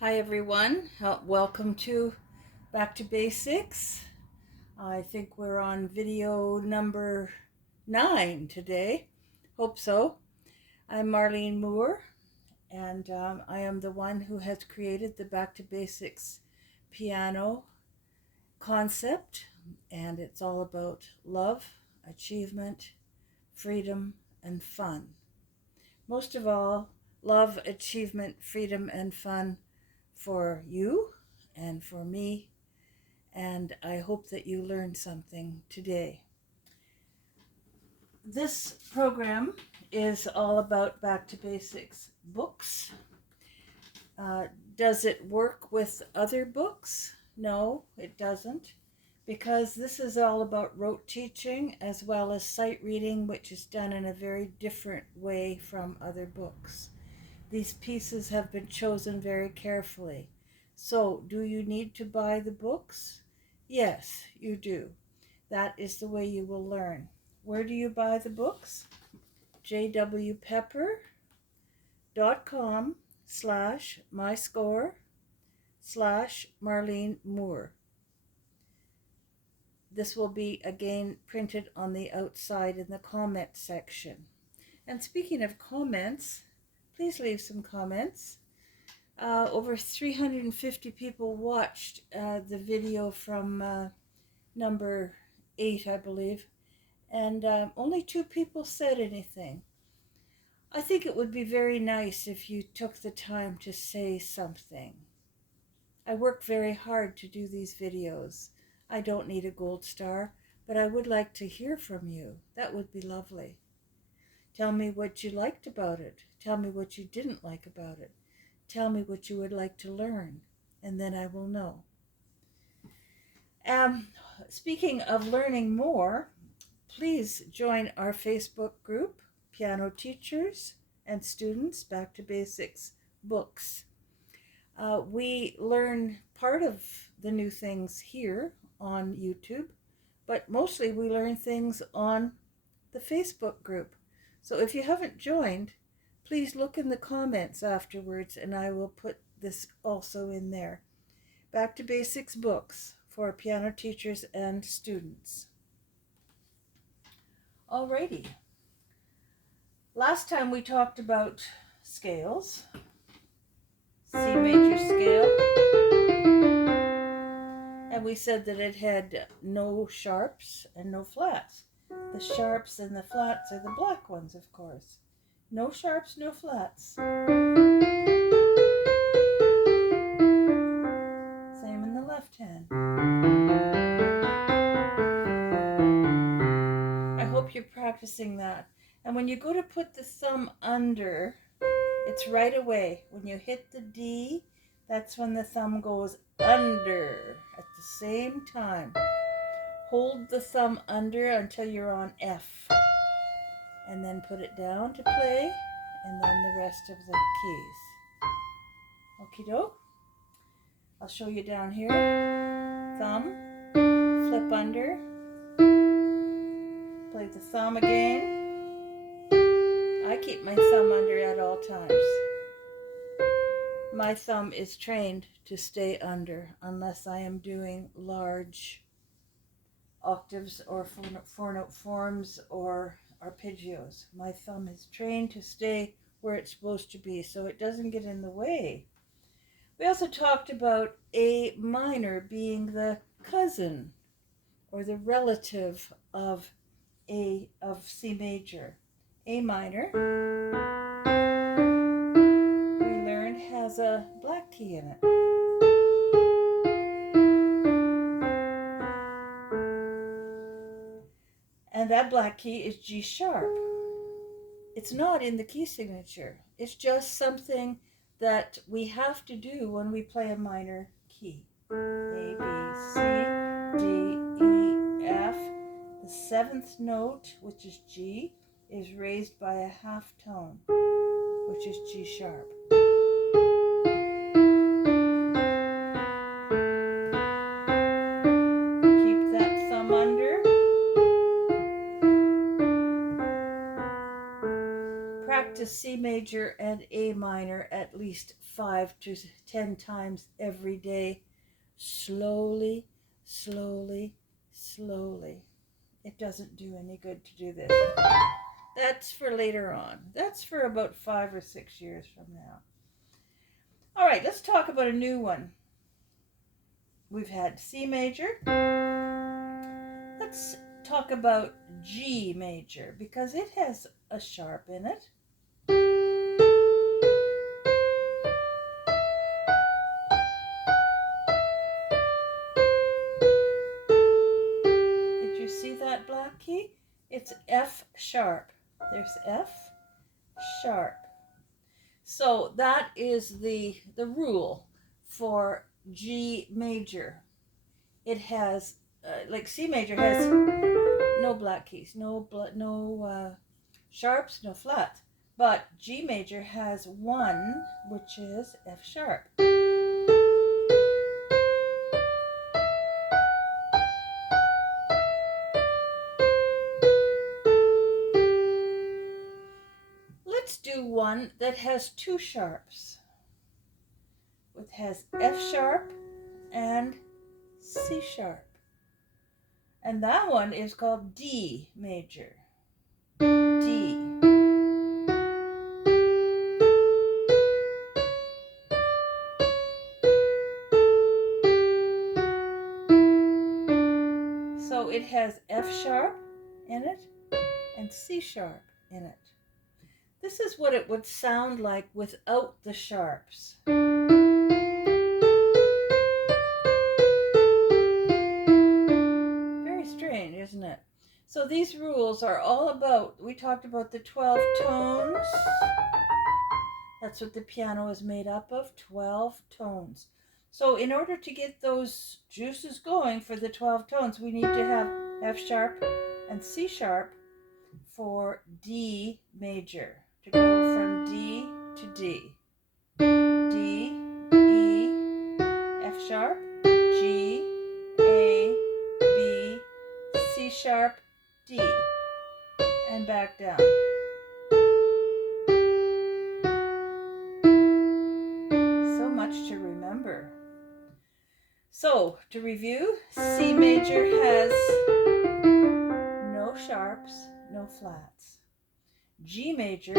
Hi everyone, welcome to Back to Basics. I think we're on video number 9 today. Hope so. I'm Marlene Moore, and I am the one who has created the Back to Basics piano concept, and it's all about love, achievement, freedom, and fun. Most of all, love, achievement, freedom, and fun for you and for me, and I hope that you learned something today. This program is all about Back to Basics books. Does it work with other books? No, it doesn't, because this is all about rote teaching as well as sight reading, which is done in a very different way from other books. These pieces have been chosen very carefully. So, do you need to buy the books? Yes, you do. That is the way you will learn. Where do you buy the books? jwpepper.com/myscore/Marlene Moore. This will be again printed on the outside in the comment section. And speaking of comments, please leave some comments. Over 350 people watched the video from number 8, I believe, and only 2 people said anything. I think it would be very nice if you took the time to say something. I work very hard to do these videos. I don't need a gold star, but I would like to hear from you. That would be lovely. Tell me what you liked about it. Tell me what you didn't like about it. Tell me what you would like to learn, and then I will know. Speaking of learning more, please join our Facebook group, Piano Teachers and Students Back to Basics Books. We learn part of the new things here on YouTube, but mostly we learn things on the Facebook group. So if you haven't joined, please look in the comments afterwards, and I will put this also in there. Back to Basics books for piano teachers and students. Alrighty. Last time we talked about scales. C major scale. And we said that it had no sharps and no flats. The sharps and the flats are the black ones, of course. No sharps, no flats. Same in the left hand. I hope you're practicing that. And when you go to put the thumb under, it's right away. When you hit the D, that's when the thumb goes under at the same time. Hold the thumb under until you're on F. And then put it down to play, and then the rest of the keys. Okie doke. I'll show you down here. Thumb, flip under, play the thumb again. I keep my thumb under at all times. My thumb is trained to stay under unless I am doing large octaves or four-note forms or arpeggios. My thumb is trained to stay where it's supposed to be so it doesn't get in the way. We also talked about A minor being the cousin or the relative of C major. A minor, we learned, has a black key in it. And that black key is G sharp. It's not in the key signature. It's just something that we have to do when we play a minor key. A, B, C, D, E, F. The 7th note, which is G, is raised by a half tone, which is G sharp. Keep that thumb under. Practice C major major and A minor at least 5 to 10 times every day. Slowly, slowly, slowly. It doesn't do any good to do this. That's for later on. That's for about 5 or 6 years from now. All right, let's talk about a new one. We've had C major. Let's talk about G major because it has a sharp in it. Did you see that black key? It's F sharp. There's F sharp. So that is the rule for G major. It has, like C major has no black keys, no sharps, no flats. But G major has one, which is F sharp. Let's do one that has two sharps. It has F sharp and C sharp. And that one is called D major. D. So it has F sharp in it and C sharp in it. This is what it would sound like without the sharps. Very strange, isn't it? So these rules are all about, we talked about the 12 tones. That's what the piano is made up of, 12 tones. So in order to get those juices going for the 12 tones, we need to have F sharp and C sharp for D major, to go from D to D. D, E, F sharp, G, A, B, C sharp, D, and back down. So much to remember. So, to review, C major has no sharps, no flats. G major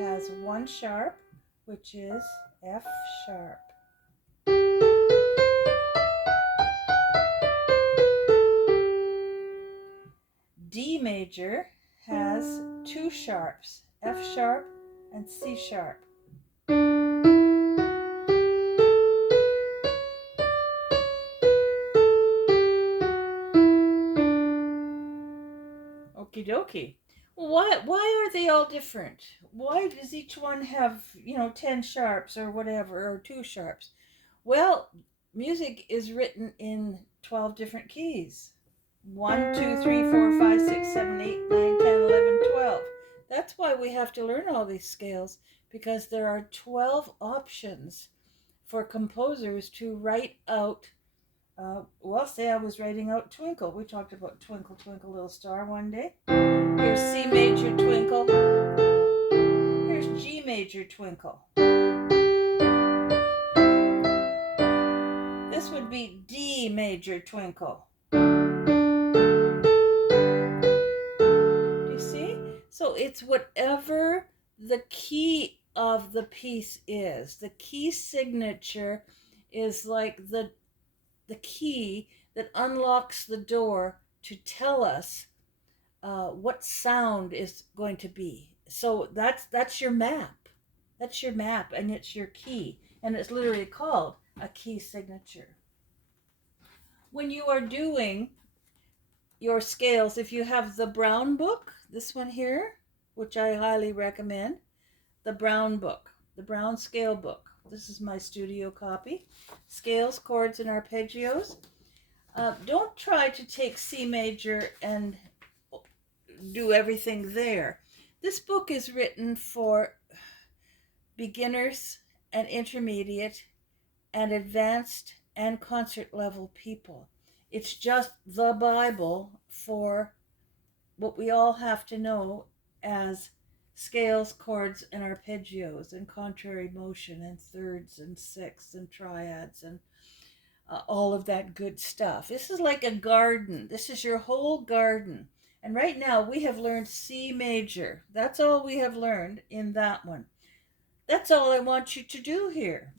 has one sharp, which is F sharp. D major has two sharps, F sharp and C sharp. Okie dokie. Why are they all different? Why does each one have, 10 sharps or whatever, or two sharps? Well, music is written in 12 different keys. 1, 2, 3, 4, 5, 6, 7, 8, 9, 10, 11, 12. That's why we have to learn all these scales, because there are 12 options for composers to write out. Say I was writing out Twinkle. We talked about Twinkle, Twinkle, Little Star one day. Here's C major Twinkle. Here's G major Twinkle. This would be D major Twinkle. Do you see? So it's whatever the key of the piece is. The key signature is like the key that unlocks the door to tell us what sound is going to be. So that's your map. That's your map, and it's your key, and it's literally called a key signature. When you are doing your scales, if you have the Brown book, this one here, which I highly recommend, the Brown book, the Brown scale book. This is my studio copy. Scales, chords, and arpeggios. Don't try to take C major and do everything there. This book is written for beginners and intermediate and advanced and concert level people. It's just the Bible for what we all have to know as scales, chords, and arpeggios, and contrary motion, and thirds, and sixths, and triads, and all of that good stuff. This is like a garden. This is your whole garden. And right now we have learned C major. That's all we have learned in that one. That's all I want you to do here.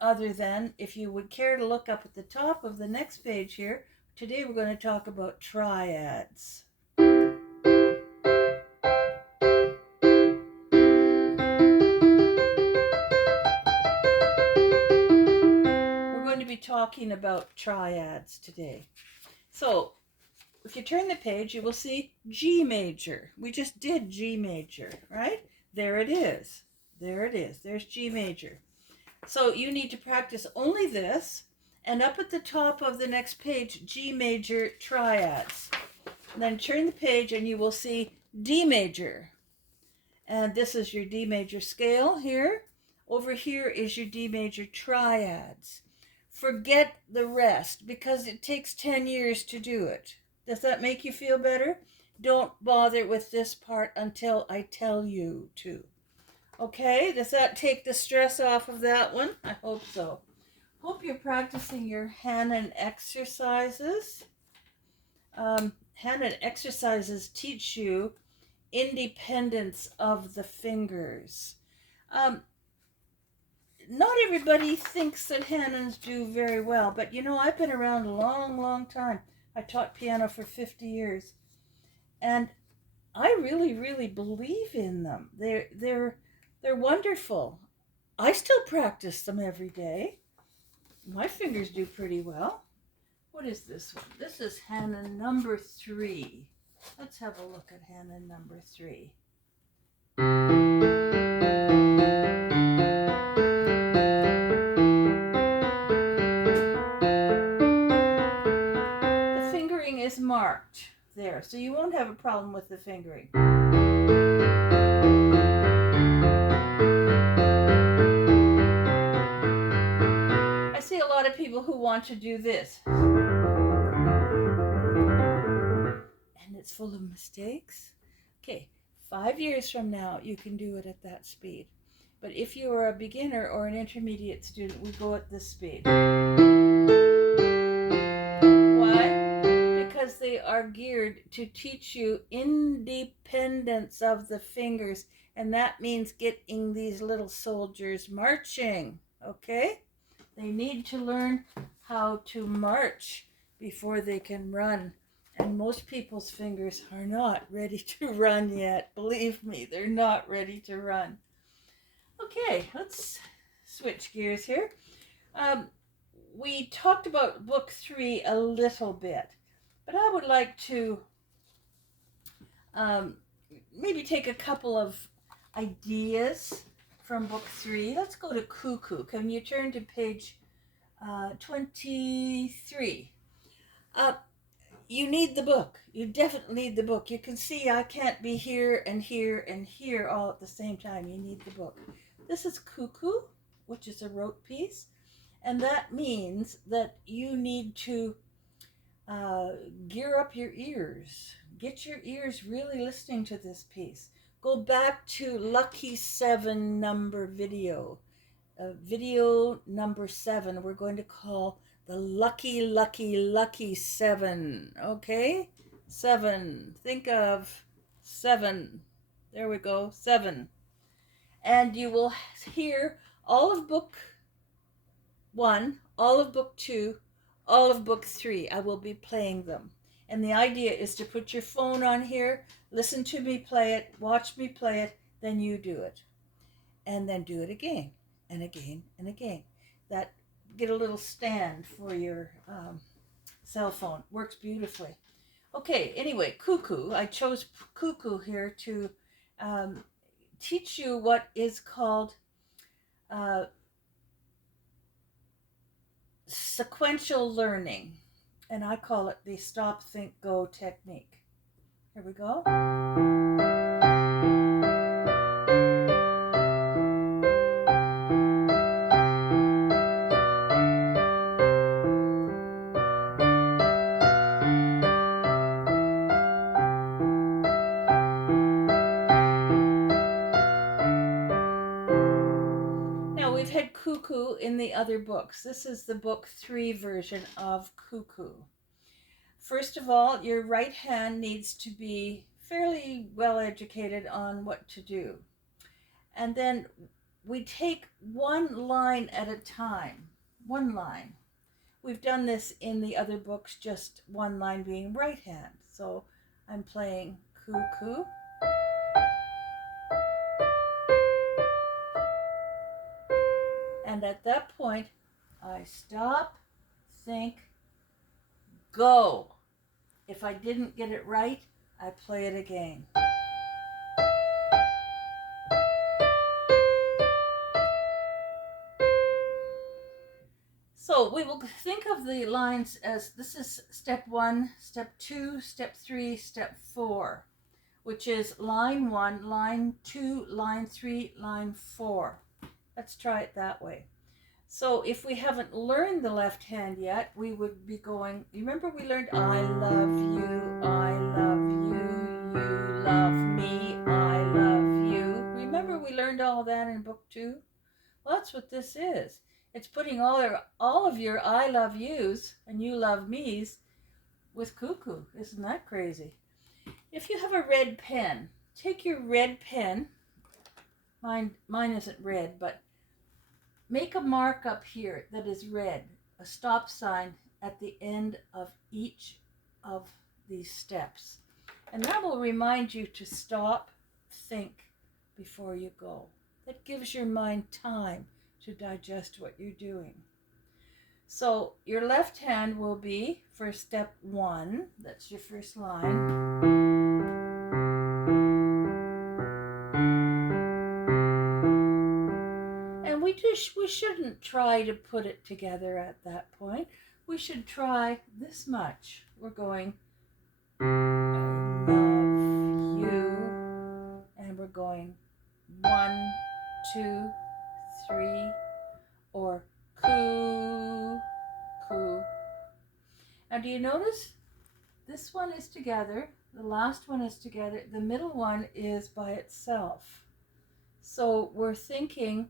Other than, if you would care to look up at the top of the next page here, today we're going to talk about triads. We're going to be talking about triads today. So, if you turn the page, you will see G major. We just did G major, right? There it is. There it is. There's G major. So you need to practice only this, and up at the top of the next page, G major triads. And then turn the page and you will see D major. And this is your D major scale here. Over here is your D major triads. Forget the rest because it takes 10 years to do it. Does that make you feel better? Don't bother with this part until I tell you to. Okay, does that take the stress off of that one? I hope so. Hope you're practicing your Hanen exercises. Hanen exercises teach you independence of the fingers. Not everybody thinks that Hanens do very well, but you know, I've been around a long, long time. I taught piano for 50 years, and I really, really believe in them. They're wonderful. I still practice them every day. My fingers do pretty well. What is this one? This is Hanen number 3. Let's have a look at Hanen number 3. The fingering is marked there, so you won't have a problem with the fingering. I see a lot of people who want to do this. And it's full of mistakes. Okay, 5 years from now, you can do it at that speed. But if you are a beginner or an intermediate student, we go at this speed. Why? Because they are geared to teach you independence of the fingers, and that means getting these little soldiers marching, okay? They need to learn how to march before they can run. And most people's fingers are not ready to run yet. Believe me, they're not ready to run. Okay, let's switch gears here. We talked about book 3 a little bit, but I would like to maybe take a couple of ideas from book 3. Let's go to Cuckoo. Can you turn to page 23? You need the book. You definitely need the book. You can see I can't be here and here and here all at the same time. You need the book. This is Cuckoo, which is a rote piece, and that means that you need to gear up your ears. Get your ears really listening to this piece. Go back to Lucky 7 number video. Video number 7 we're going to call the lucky 7. Okay, 7. Think of 7. There we go, 7. And you will hear all of book 1, all of book 2, all of book 3. I will be playing them. And the idea is to put your phone on here, listen to me play it, watch me play it, then you do it. And then do it again and again and again. That get a little stand for your cell phone. Works beautifully. Okay, anyway, Cuckoo. I chose Cuckoo here to teach you what is called sequential learning. And I call it the stop, think, go technique. Here we go. we've had cuckoo in the other books. This is the book 3 version of cuckoo. First of all, your right hand needs to be fairly well educated on what to do. And then we take one line at a time, one line. We've done this in the other books, just one line being right hand. So I'm playing cuckoo. And at that point, I stop, think, go. If I didn't get it right, I play it again. So we will think of the lines as this is step 1, step 2, step 3, step 4, which is line 1, line 2, line 3, line 4. Let's try it that way. So if we haven't learned the left hand yet, we would be going, remember we learned I love you, I love you, you love me, I love you. Remember we learned all that in book 2? Well, that's what this is. It's putting all of your I love yous and you love me's with cuckoo. Isn't that crazy? If you have a red pen, take your red pen, mine isn't red, but make a mark up here that is red, a stop sign at the end of each of these steps. And that will remind you to stop, think before you go. That gives your mind time to digest what you're doing. So your left hand will be for step 1, that's your first line. And we shouldn't try to put it together at that point. We should try this much. We're going, I love you, and we're going 1, 2, 3, or coo, coo. Now do you notice this one is together, the last one is together, the middle one is by itself. So we're thinking,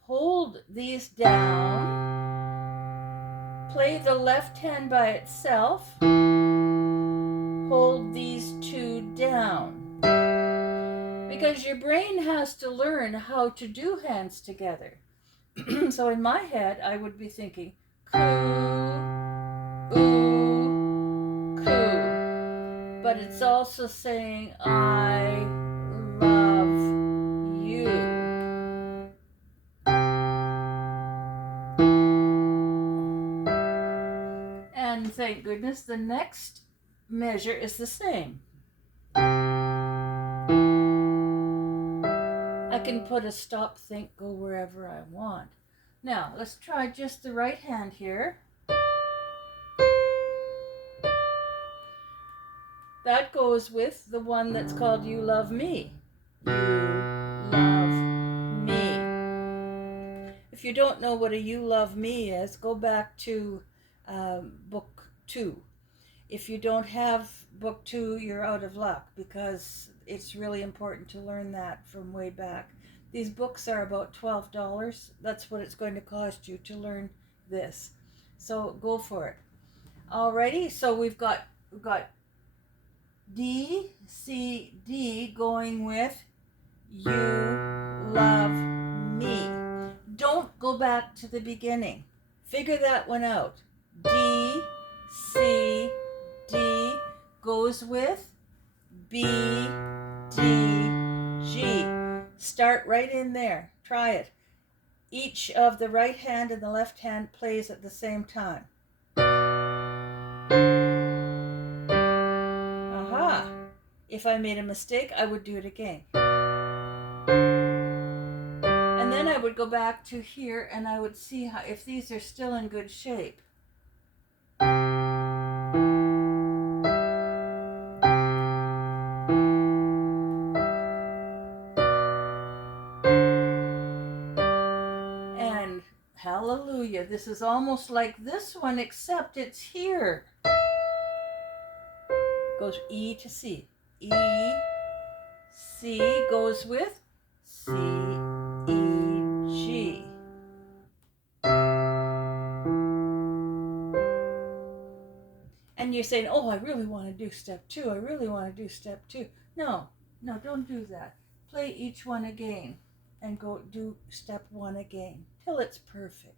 hold these down, play the left hand by itself, hold these 2 down. Because your brain has to learn how to do hands together. So in my head, I would be thinking, coo, ooh, coo. But it's also saying, I love you. And thank goodness the next measure is the same. I can put a stop, think, go wherever I want. Now, let's try just the right hand here. That goes with the one that's called You Love Me. You love me. If you don't know what a You Love Me is, go back to book 2. If you don't have book 2, you're out of luck because it's really important to learn that from way back. These books are about $12. That's what it's going to cost you to learn this. So go for it. Alrighty, so we've got D, C, D going with You Love Me. Don't go back to the beginning. Figure that one out. D, C, D goes with B, D, G. Start right in there. Try it. Each of the right hand and the left hand plays at the same time. Aha! If I made a mistake, I would do it again. And then I would go back to here and I would see how, if these are still in good shape. And hallelujah, this is almost like this one, except it's here. Goes E to C. E, C goes with C, E, G. you're saying, oh, I really want to do step 2. I really want to do step 2. No, don't do that. Play each one again and go do step 1 again till it's perfect.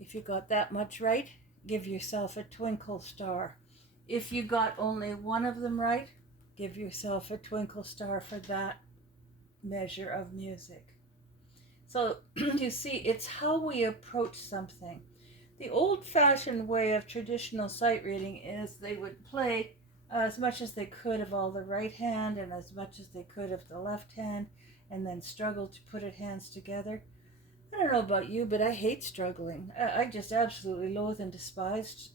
If you got that much right, give yourself a twinkle star. If you got only one of them right, give yourself a twinkle star for that measure of music. So you see, it's how we approach something. The old-fashioned way of traditional sight reading is they would play as much as they could of all the right hand and as much as they could of the left hand, and then struggle to put it hands together. I don't know about you, but I hate struggling. I just absolutely loathe and despise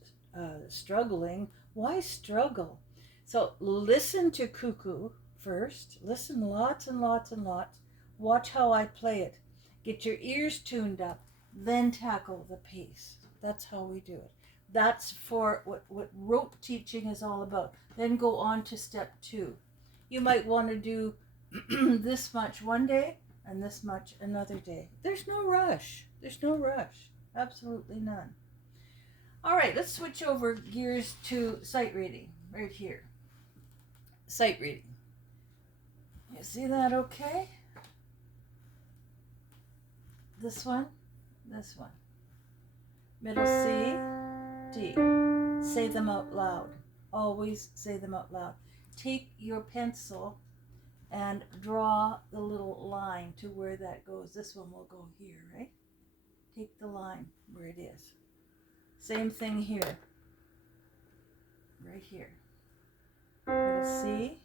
struggling. Why struggle? So listen to Cuckoo first. Listen lots and lots and lots. Watch how I play it. Get your ears tuned up. Then tackle the piece. That's how we do it. That's for what rope teaching is all about. Then go on to step 2. You might want to do this much one day and this much another day. There's no rush. There's no rush. Absolutely none. All right, let's switch over gears to sight reading right here. Sight reading. You see that okay? This one, this one. Middle C, D. Say them out loud. Always say them out loud. Take your pencil and draw the little line to where that goes. This one will go here, right? Take the line where it is. Same thing here. Right here. Middle C.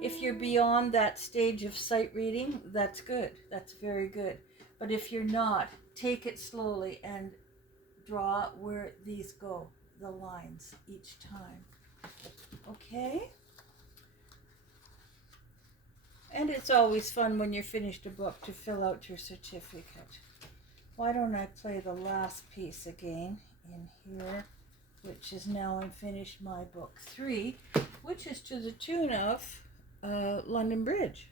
If you're beyond that stage of sight reading, that's good. That's very good. But if you're not, take it slowly and draw where these go, the lines each time. Okay? And it's always fun when you're finished a book to fill out your certificate. Why don't I play the last piece again in here, which is Now I'm Finished My Book 3, which is to the tune of London Bridge.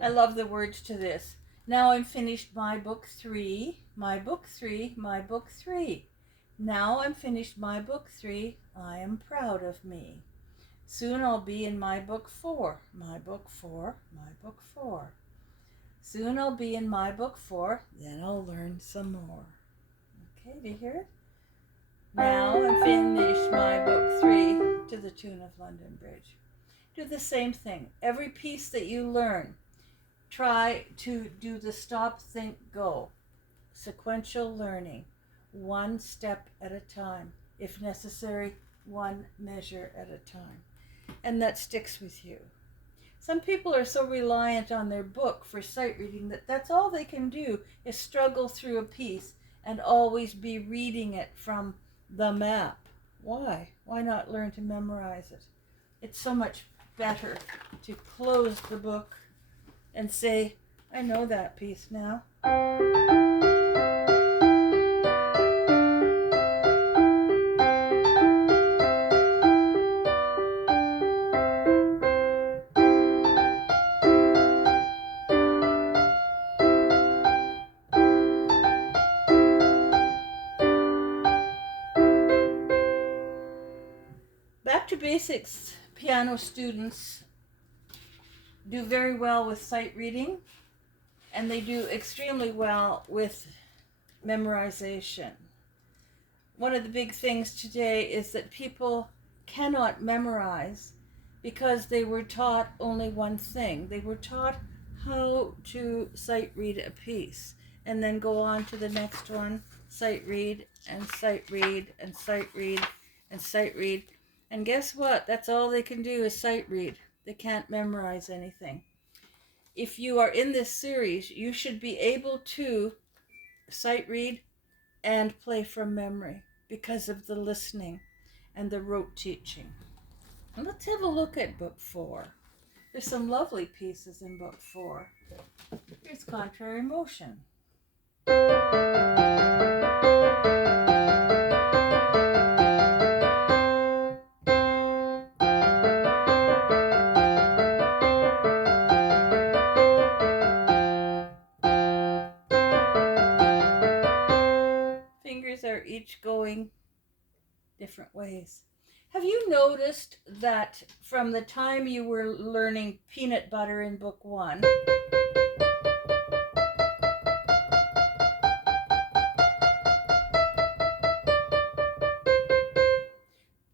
I love the words to this. Now I'm finished my book 3, my book 3, my book 3. Now I'm finished my book 3, I am proud of me. Soon I'll be in my book 4, my book 4, my book 4. Soon I'll be in my book 4, then I'll learn some more. Okay, do you hear it? Now I'm finished my book 3 to the tune of London Bridge. Do the same thing. Every piece that you learn, try to do the stop, think, go. Sequential learning, one step at a time. If necessary, one measure at a time. And that sticks with you. Some people are so reliant on their book for sight reading that that's all they can do is struggle through a piece and always be reading it from the map. Why? Why not learn to memorize it? It's so much better to close the book and say, I know that piece now. Back to basics. Piano students do very well with sight reading, and they do extremely well with memorization. One of the big things today is that people cannot memorize because they were taught only one thing. They were taught how to sight read a piece and then go on to the next one, sight read and sight read and sight read and sight read. And guess what? That's all they can do is sight read. They can't memorize anything. if you are in this series, you should be able to sight read and play from memory because of the listening and the rote teaching. And let's have a look at book 4. There's some lovely pieces in book 4. Here's contrary motion. Fingers are each going different ways. Have you noticed that from the time you were learning peanut butter in book 1,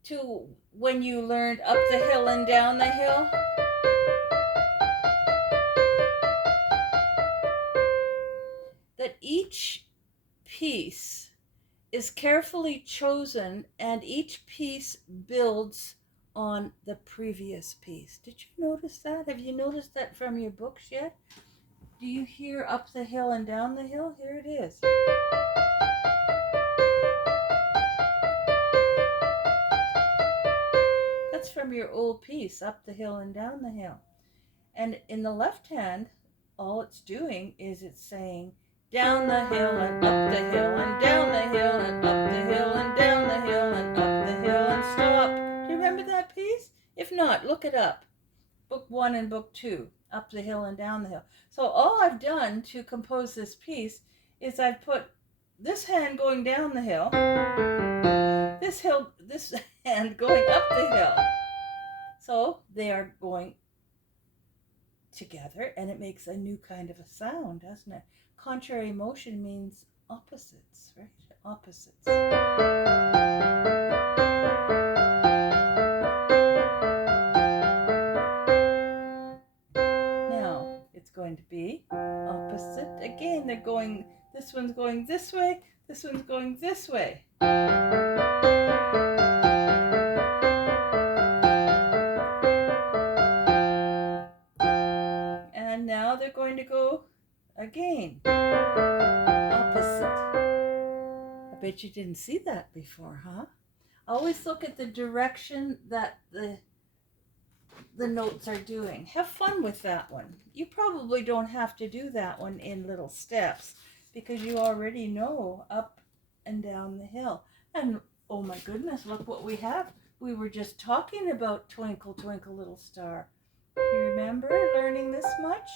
to when you learned up the hill and down the hill, that each piece is carefully chosen and each piece builds on the previous piece. Did you notice that? Have you noticed that from your books yet? Do you hear up the hill and down the hill? Here it is. That's from your old piece, up the hill and down the hill. And in the left hand, all it's doing is it's saying down the hill and up the hill and down the hill and up the hill and down the hill and up the hill and stop. Do you remember that piece? If not, look it up. Book 1 and book 2, up the hill and down the hill. So all I've done to compose this piece is I've put this hand going down the hill, this hand going up the hill. So they are going together and it makes a new kind of a sound, doesn't it? Contrary motion means opposites, right? Opposites. Now it's going to be opposite. Again, they're going, this one's going this way, this one's going this way. And now they're going to go again. Opposite. I bet you didn't see that before, huh? Always look at the direction that the notes are doing. Have fun with that one. You probably don't have to do that one in little steps because you already know up and down the hill. And oh my goodness, look what we have. We were just talking about Twinkle, Twinkle, Little Star. Do you remember learning this much?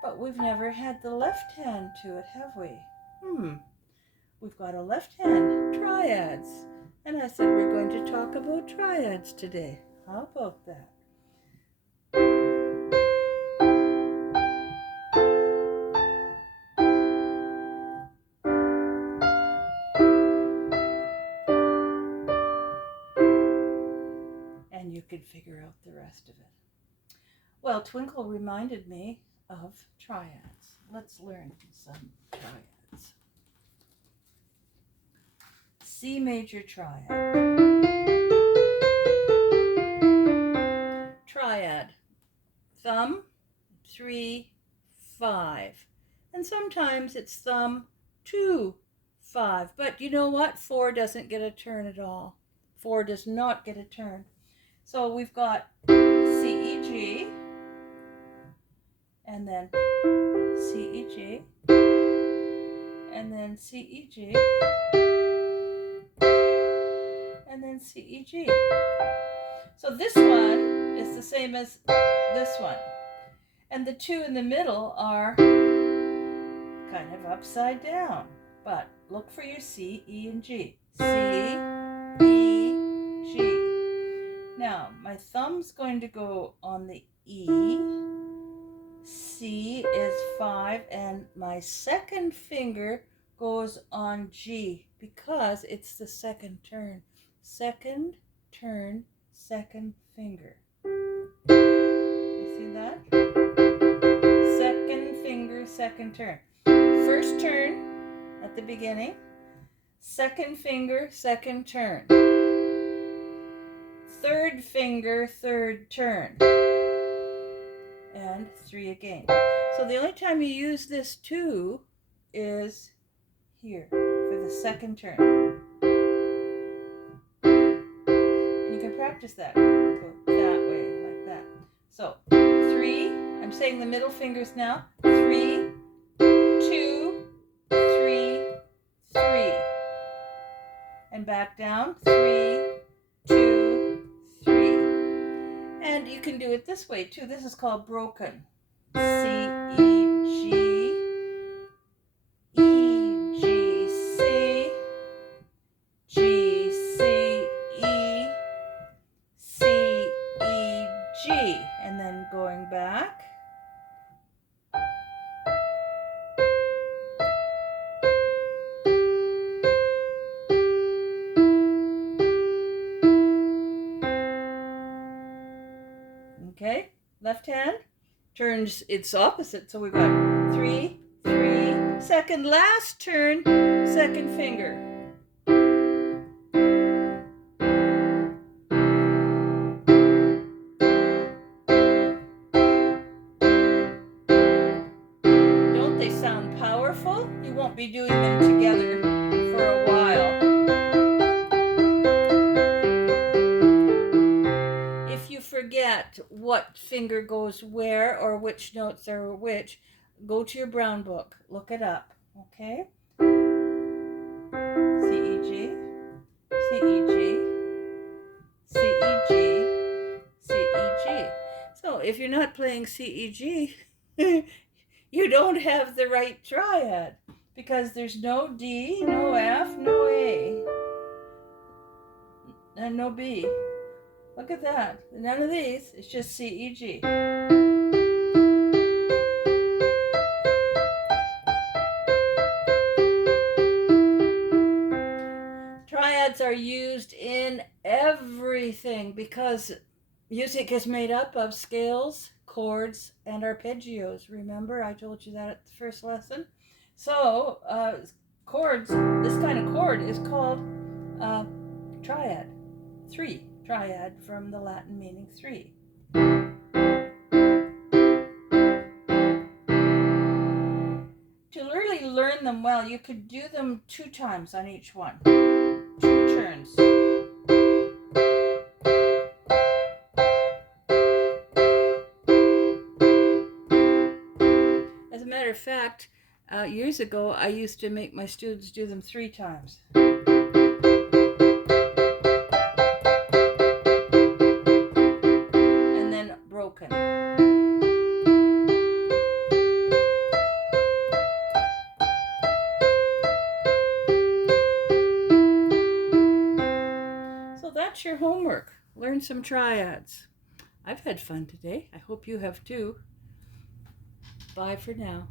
But we've never had the left hand to it, have we? We've got a left hand, triads. And I said we're going to talk about triads today. How about that? And you could figure out the rest of it. Well, Twinkle reminded me of triads. Let's learn some triads. C major triad. Triad. Thumb, 3, 5. And sometimes it's thumb, 2, 5. But you know what? 4 doesn't get a turn at all. 4 does not get a turn. So we've got C, E, G, and then C, E, G, and then C, E, G, and then C, E, G. So this one is the same as this one. And the 2 in the middle are kind of upside down. But look for your C, E, and G. C, E, G. Now, my thumb's going to go on the E. C is 5, and my second finger goes on G because it's the second turn. Second turn, second finger. You see that? Second finger, second turn. First turn at the beginning. Second finger, second turn. Third finger, third turn. and 3 again. So the only time you use this 2 is here for the second turn. And you can practice that. Go that way, like that. So 3, I'm saying the middle fingers now. 3, 2, 3, 3. And back down. 3, 2, 3. And you can do it this way too. This is called broken. C, E, G, E, G, C, G, C, E, C, E, G. And then going back. Okay, left hand turns its opposite. So we've got 3, 3, second last turn, second finger. Don't they sound powerful? You won't be doing them together for a while. If you forget what finger goes where or which notes are which, go to your brown book, look it up, okay? C, E, G, C, E, G, C, E, G, C, E, G. So if you're not playing C, E, G, you don't have the right triad because there's no D, no F, no A, and no B. Look at that. None of these. It's just C, E, G. Triads are used in everything because music is made up of scales, chords, and arpeggios. Remember, I told you that at the first lesson. So, chords, this kind of chord is called triad. 3. Triad from the Latin meaning 3. To really learn them well, you could do them 2 times on each one. 2 turns. As a matter of fact, years ago, I used to make my students do them 3 times. And then broken. So that's your homework. Learn some triads. I've had fun today. I hope you have too. Bye for now.